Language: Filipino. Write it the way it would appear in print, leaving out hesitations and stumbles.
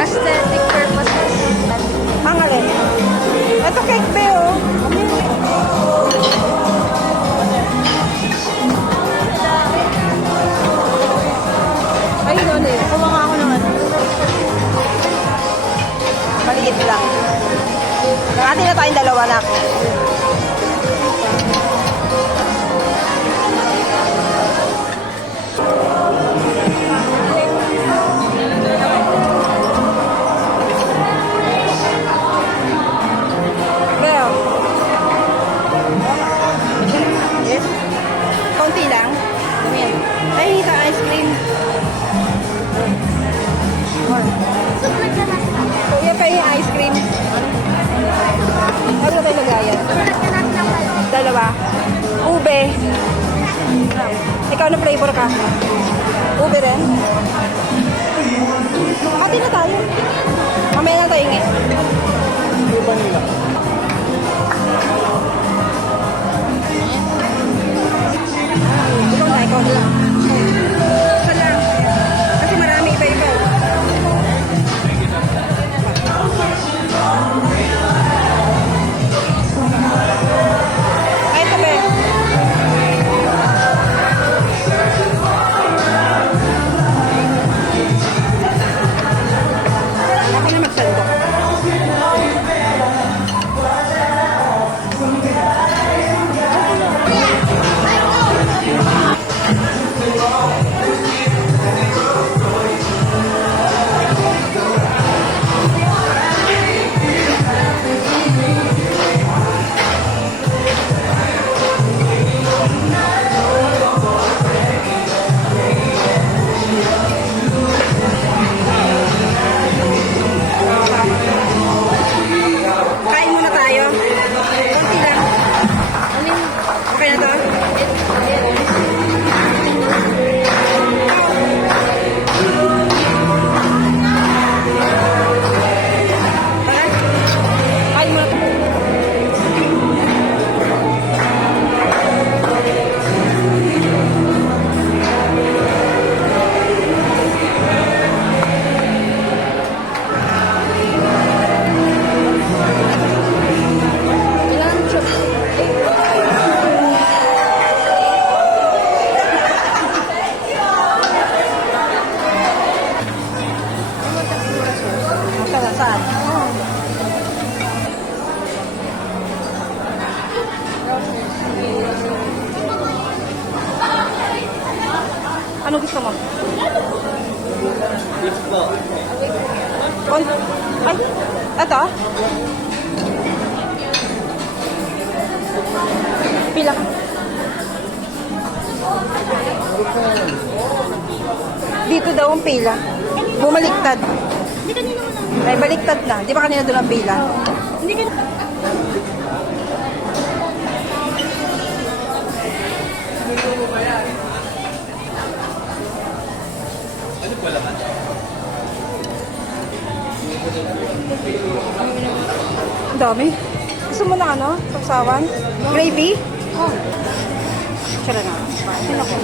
Aesthetic purposes. Ang alin? Ito cake be, oh. Ay, yun eh. Kuha nga ako ng ano. Maliit lang. Atin na tayong dalawa na. Beo. Yes. Konti lang. Ayan. Ay, ito ice cream. Kuya pa yung ice cream. Ano tayo lagayan? Dalawa. Ube. Ikaw na flavor ka? Ube rin? Hati na tayo. Mamaya na tayo nga. Iba nila. Ikaw na, ikaw na lang. Isa lang. Kasi marami iba-iba. Ay, ito ba? Ako na magsandok. Kain muna tayo. Konti lang. Okay na to? Kain muna tayo. Ilang chopstick? Saan? Saan? Ano gusto mo? Ay, ito? Pila ka? Dito daw ang pila. Bumaliktad. Hindi kanina mo na. Ay, baliktad na. Di ba kanina doon ang pila? Hindi kanina. Ang dami. Gusto mo na ano? Sausawan? Gravy? Oh. Tara na. Sino ko?